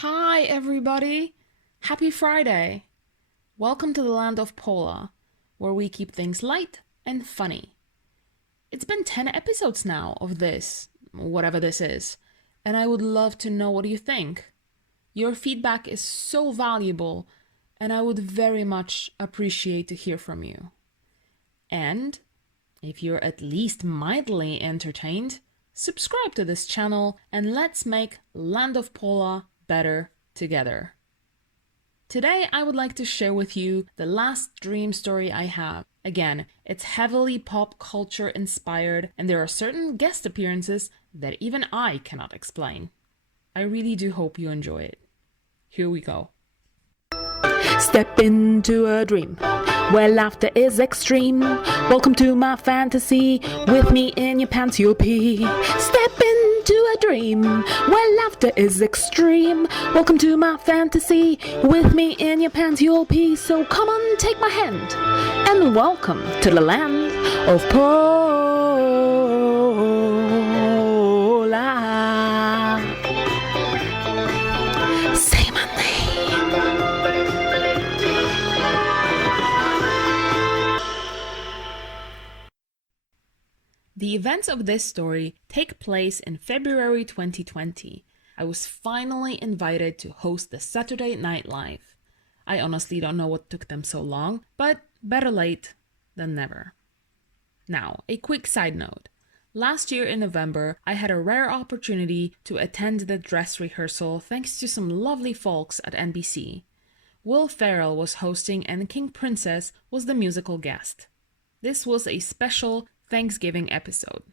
Hi, everybody! Happy Friday! Welcome to the land of Pola, where we keep things light and funny. It's been 10 episodes now of this, whatever this is, and I would love to know what you think. Your feedback is so valuable, and I would very much appreciate to hear from you. And if you're at least mildly entertained, subscribe to this channel and let's make Land of Pola better together. Today I would like to share with you the last dream story I have. Again, it's heavily pop culture inspired and there are certain guest appearances that even I cannot explain. I really do hope you enjoy it. Here we go. Step into a dream where laughter is extreme. Welcome to my fantasy. With me in your pants you'll pee. Step into a dream where laughter is extreme. Welcome to my fantasy. With me in your pants you'll pee. So come on, take my hand and welcome to the land of Pola. Say my name. The events of this story take place in February 2020. I was finally invited to host the Saturday Night Live. I honestly don't know what took them so long, but better late than never. Now, a quick side note. Last year in November, I had a rare opportunity to attend the dress rehearsal thanks to some lovely folks at NBC. Will Ferrell was hosting and King Princess was the musical guest. This was a special Thanksgiving episode.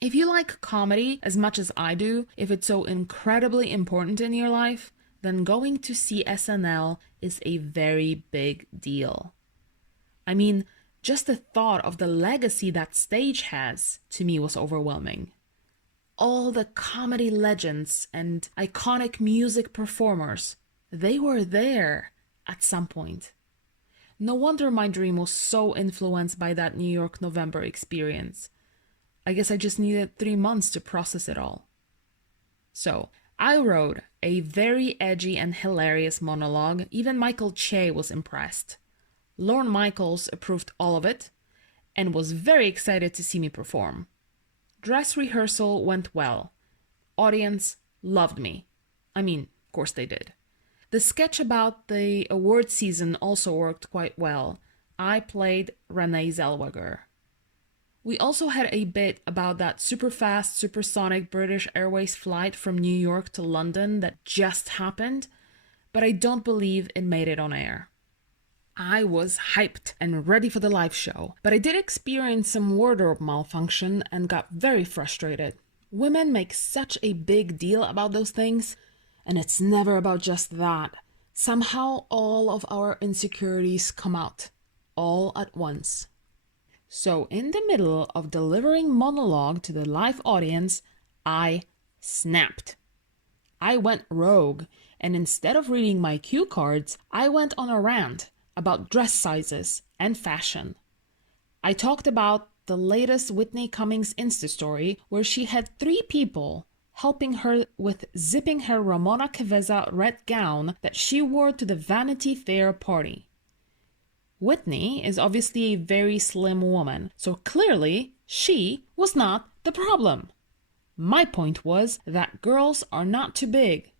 If you like comedy as much as I do, if it's so incredibly important in your life, then going to see SNL is a very big deal. I mean, just the thought of the legacy that stage has, to me, was overwhelming. All the comedy legends and iconic music performers, they were there at some point. No wonder my dream was so influenced by that New York November experience. I guess I just needed 3 months to process it all. So, I wrote a very edgy and hilarious monologue. Even Michael Che was impressed. Lorne Michaels approved all of it and was very excited to see me perform. Dress rehearsal went well. Audience loved me. I mean, of course they did. The sketch about the award season also worked quite well. I played Renee Zellweger. We also had a bit about that super fast, supersonic British Airways flight from New York to London that just happened, but I don't believe it made it on air. I was hyped and ready for the live show, but I did experience some wardrobe malfunction and got very frustrated. Women make such a big deal about those things, and it's never about just that. Somehow all of our insecurities come out, all at once. So in the middle of delivering monologue to the live audience, I snapped. I went rogue, and instead of reading my cue cards, I went on a rant about dress sizes and fashion. I talked about the latest Whitney Cummings Insta story where she had 3 people helping her with zipping her Ramona Caveza red gown that she wore to the Vanity Fair party. Whitney is obviously a very slim woman, so clearly she was not the problem. My point was that girls are not too big.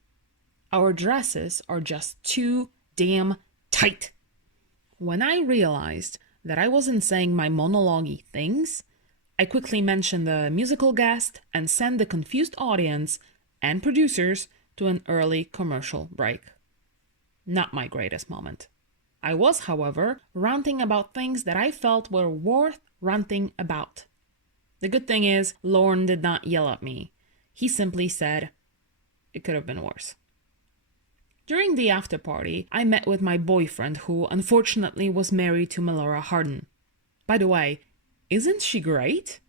Our dresses are just too damn tight. When I realized that I wasn't saying my monologue-y things, I quickly mentioned the musical guest and sent the confused audience and producers to an early commercial break. Not my greatest moment. I was, however, ranting about things that I felt were worth ranting about. The good thing is, Lorne did not yell at me. He simply said, "It could have been worse." During the after party, I met with my boyfriend who unfortunately was married to Melora Hardin. By the way, isn't she great?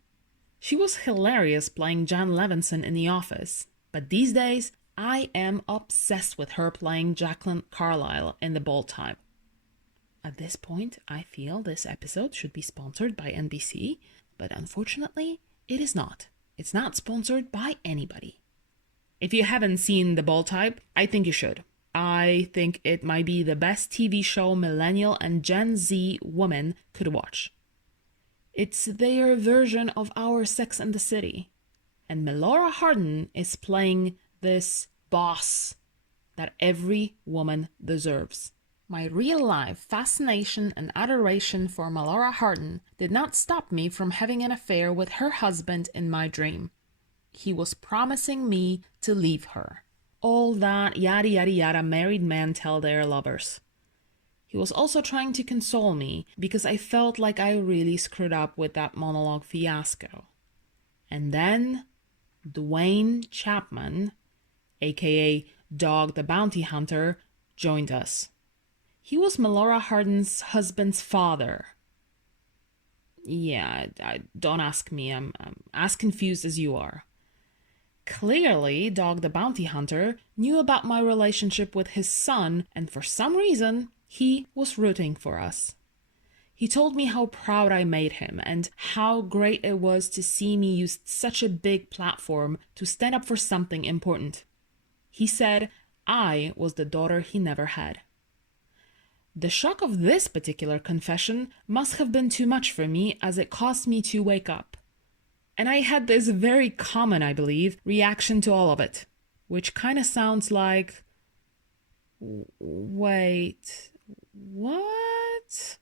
She was hilarious playing Jan Levinson in The Office, but these days I am obsessed with her playing Jacqueline Carlisle in The Bold Type. At this point, I feel this episode should be sponsored by NBC, but unfortunately, it is not. It's not sponsored by anybody. If you haven't seen The Bold Type, I think you should. I think it might be the best TV show millennial and Gen Z women could watch. It's their version of our Sex and the City. And Melora Hardin is playing this boss that every woman deserves. My real-life fascination and adoration for Melora Hardin did not stop me from having an affair with her husband in my dream. He was promising me to leave her. All that yada yada yada married men tell their lovers. He was also trying to console me because I felt like I really screwed up with that monologue fiasco. And then Dwayne Chapman, aka Dog the Bounty Hunter, joined us. He was Melora Hardin's husband's father. Yeah, don't ask me. I'm as confused as you are. Clearly, Dog the Bounty Hunter knew about my relationship with his son, and for some reason, he was rooting for us. He told me how proud I made him and how great it was to see me use such a big platform to stand up for something important. He said I was the daughter he never had. The shock of this particular confession must have been too much for me, as it caused me to wake up. And I had this very common, I believe, reaction to all of it, which kind of sounds like, wait, what?